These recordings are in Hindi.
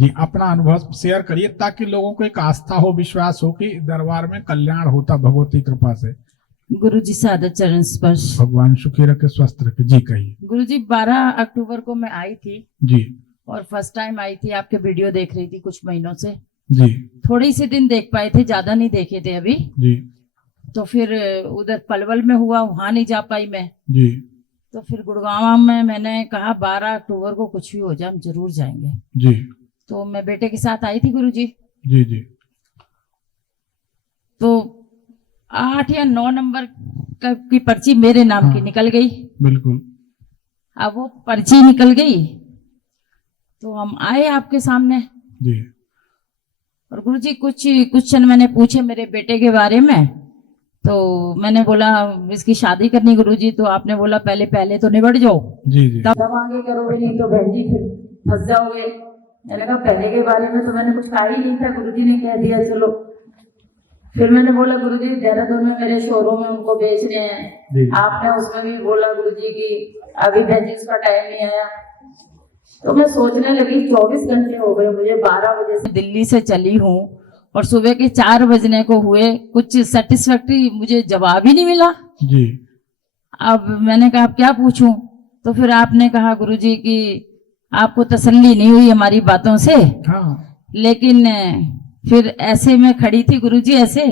जी, अपना अनुभव शेयर करिए ताकि लोगों को एक आस्था हो, विश्वास हो कि दरबार में कल्याण होता भगवती कृपा से। गुरु जी सादर चरण स्पर्श। भगवान सुखी रखे, स्वस्थ रखे। जी कहिए। गुरु जी 12 अक्टूबर को मैं आई थी जी और फर्स्ट टाइम आई थी, आपके वीडियो देख रही थी कुछ महीनों से। जी थोड़ी सी दिन देख पाए थे, ज्यादा नहीं देखे थे अभी। जी तो फिर उधर पलवल में हुआ, वहां नहीं जा पाई मैं। जी तो फिर गुड़गांव में मैंने कहा 12 अक्टूबर को कुछ भी हो जाए हम जरूर जाएंगे। जी तो मैं बेटे के साथ आई थी गुरु जी। जी जी तो 8 या 9 नंबर की पर्ची मेरे नाम की निकल गई। बिल्कुल। अब वो पर्ची निकल गई तो हम आए आपके सामने। जी और गुरु जी कुछ क्वेश्चन मैंने पूछे मेरे बेटे के बारे में। तो मैंने बोला इसकी शादी करनी गुरु जी, तो आपने बोला पहले तो निबट जाओ, जी जी तब आगे करोगे, नहीं तो बहन जी फिर फंस जाओगे। मैंने कहा पहले के बारे में तो मैंने कुछ कहा ही नहीं था, गुरु जी ने कह दिया चलो। फिर मैंने बोला गुरु जी देहरादून में मेरे शोरूम में उनको बेच रहे हैं, आपने उसमें भी बोला गुरु जी की अभी बहन जी उसका टाइम नहीं आया। तो मैं सोचने लगी 24 घंटे हो गए मुझे, 12 बजे से दिल्ली से चली हूँ और सुबह के 4 बजने को हुए, कुछ सेटिस्फैक्टरी मुझे जवाब ही नहीं मिला। जी अब मैंने कहा अब क्या पूछूं। तो फिर आपने कहा गुरुजी कि आपको तसल्ली नहीं हुई हमारी बातों से। हाँ लेकिन फिर ऐसे मैं खड़ी थी गुरुजी ऐसे,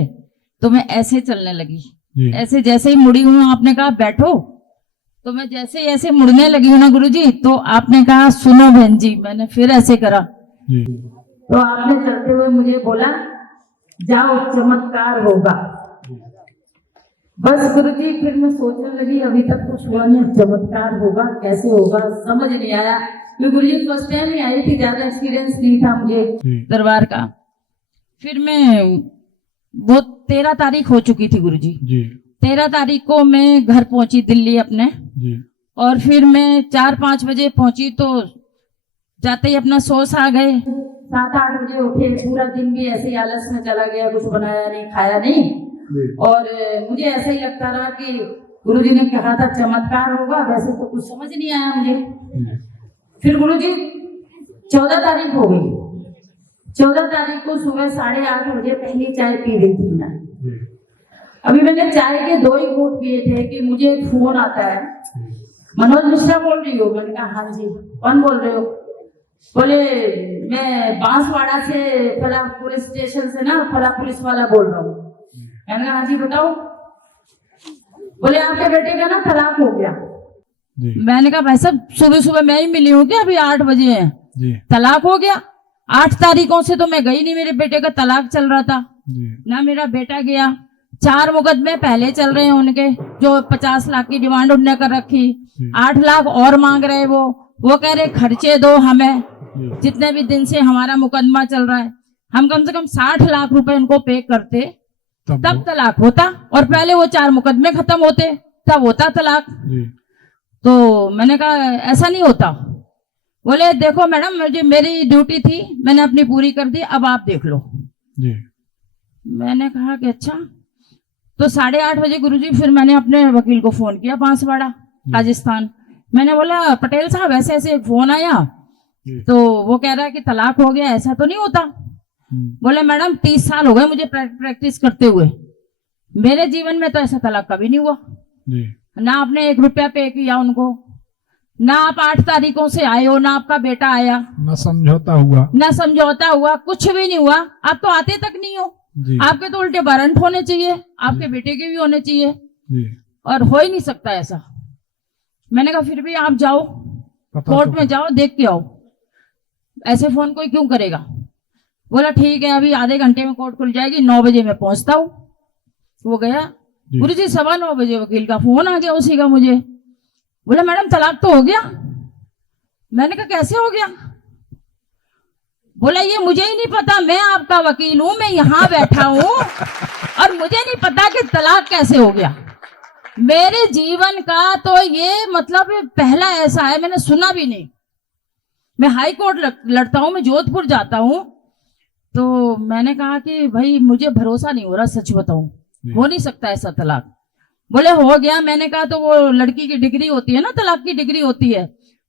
तो मैं ऐसे चलने लगी। जी ऐसे जैसे ही मुड़ी हूं आपने कहा बैठो, तो मैं जैसे ही ऐसे मुड़ने लगी हूं ना गुरुजी, तो आपने कहा सुनो बहन जी। मैंने फिर ऐसे करा जी तो आपने चलते हुए मुझे बोला जाओ चमत्कार होगा। बस गुरुजी फिर मैं सोचने लगी अभी तक कुछ हुआ नहीं, चमत्कार होगा कैसे होगा समझ नहीं आया। मैं गुरुजी फर्स्ट टाइम ही आई थी, ज्यादा एक्सपीरियंस नहीं था मुझे दरबार का। फिर मैं वो 13 तारीख हो चुकी थी गुरुजी। जी 13 तारीख को मैं घर पहुंची दिल्ली अपने। जी और फिर मैं 4-5 बजे पहुंची तो जाते ही अपना सोच आ गए। 7-8 बजे उठे, पूरा दिन भी ऐसे ही आलस में चला गया, कुछ बनाया नहीं खाया नहीं। और मुझे ऐसा ही लगता रहा कि गुरुजी ने कहा था चमत्कार होगा, वैसे तो कुछ समझ नहीं आया मुझे। फिर गुरुजी 14 तारीख हो गई। 14 तारीख को सुबह 8:30 बजे पहली चाय पी रही थी मैं। अभी मैंने चाय के 2 ही घूंट पिए थे कि मुझे एक फोन आता है, मनोज मिश्रा बोल रही हो? मैंने कहा हाँ जी। कौन बोल रहे हो? बोले मैं बांसवाड़ा से फला पुलिस स्टेशन से ना फला पुलिस वाला बोल रहा हूँ। मैंने कहा हाँ जी बताओ। बोले आपके बेटे का ना तलाक हो गया। मैंने कहा भाई साहब सुबह सुबह मैं ही मिली हूँ क्या? अभी 8 बजे है, तलाक हो गया? 8 तारीखों से तो मैं गई नहीं, मेरे बेटे का तलाक चल रहा था ना, मेरा बेटा गया। 4 मुकदमे पहले चल रहे हैं उनके, जो 50 लाख की डिमांड उनने कर रखी, 8 लाख और मांग रहे वो कह रहे खर्चे दो हमें, जितने भी दिन से हमारा मुकदमा चल रहा है। हम कम से कम 60 लाख रुपए उनको पे करते तब तलाक होता, और पहले वो 4 मुकदमे खत्म होते तब होता तलाक। तो मैंने कहा ऐसा नहीं होता। बोले देखो मैडम मुझे मेरी ड्यूटी थी, मैंने अपनी पूरी कर दी, अब आप देख लो। मैंने कहा कि अच्छा। तो 8:30 बजे गुरुजी फिर मैंने अपने वकील को फोन किया, बांसवाड़ा राजस्थान। मैंने बोला पटेल साहब ऐसे ऐसे एक फोन आया, तो वो कह रहा है कि तलाक हो गया, ऐसा तो नहीं होता। बोले मैडम 30 साल हो गए मुझे प्रैक्टिस करते हुए, मेरे जीवन में तो ऐसा तलाक कभी नहीं हुआ। ना आपने 1 रुपया पे किया उनको, ना आप 8 तारीखों से आए हो, ना आपका बेटा आया, ना समझौता हुआ, कुछ भी नहीं हुआ। आप तो आते तक नहीं हो। आपके तो उल्टे वारंट होने चाहिए, आपके बेटे के भी होने चाहिए, और हो ही नहीं सकता ऐसा। मैंने कहा फिर भी आप जाओ कोर्ट में, जाओ देख के आओ, ऐसे फोन कोई क्यों करेगा। बोला ठीक है अभी आधे घंटे में कोर्ट खुल जाएगी, 9 बजे मैं पहुंचता हूँ। वो गया गुरुजी, 9:15 बजे वकील का फोन आ गया उसी का मुझे। बोला मैडम तलाक तो हो गया। मैंने कहा कैसे हो गया? बोला ये मुझे ही नहीं पता, मैं आपका वकील हूं, मैं यहां बैठा हूं और मुझे नहीं पता कि तलाक कैसे हो गया। मेरे जीवन का तो ये मतलब पहला ऐसा है, मैंने सुना भी नहीं। मैं हाई कोर्ट लड़ता हूं, मैं जोधपुर जाता हूं। तो मैंने कहा कि भाई मुझे भरोसा नहीं हो रहा, सच बताऊं हो नहीं सकता ऐसा तलाक। बोले हो गया। मैंने कहा तो वो लड़की की डिग्री होती है ना, तलाक की डिग्री होती है,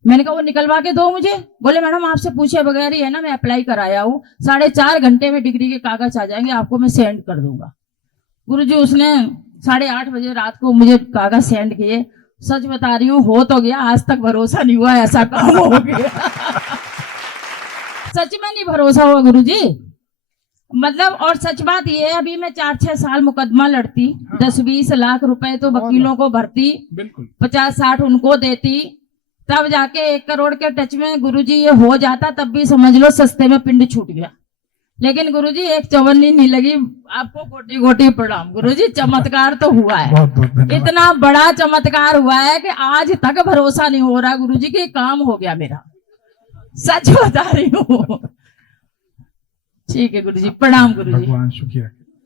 मैंने कहा वो निकलवा के दो मुझे। बोले मैडम आपसे पूछे बगैर ही है ना, मैं अप्लाई कराया हूँ, 4.5 घंटे में डिग्री के कागज आ जाएंगे, आपको मैं सेंड कर दूंगा। गुरुजी उसने 8:30 बजे रात को मुझे कागज सेंड किए। सच बता रही हूँ, हो तो गया, आज तक भरोसा नहीं हुआ ऐसा काम हो गया। सच में नहीं भरोसा हुआ गुरुजी, मतलब। और सच बात ये है, अभी मैं 4-6 साल मुकदमा लड़ती, 10-20 लाख रुपए तो वकीलों को भरती, बिल्कुल 50-60 उनको देती, तब जाके 1 करोड़ के टच में गुरुजी ये हो जाता, तब भी समझ लो सस्ते में पिंड छूट गया। लेकिन गुरुजी एक चवन्नी नहीं लगी। आपको कोटि कोटि प्रणाम गुरुजी, चमत्कार तो हुआ है, बहुत बहुत धन्यवाद। इतना बड़ा चमत्कार हुआ है कि आज तक भरोसा नहीं हो रहा गुरुजी कि काम हो गया मेरा, सच बता रही हूँ। ठीक है गुरुजी, प्रणाम गुरुजी। भगवान सुखी रखे।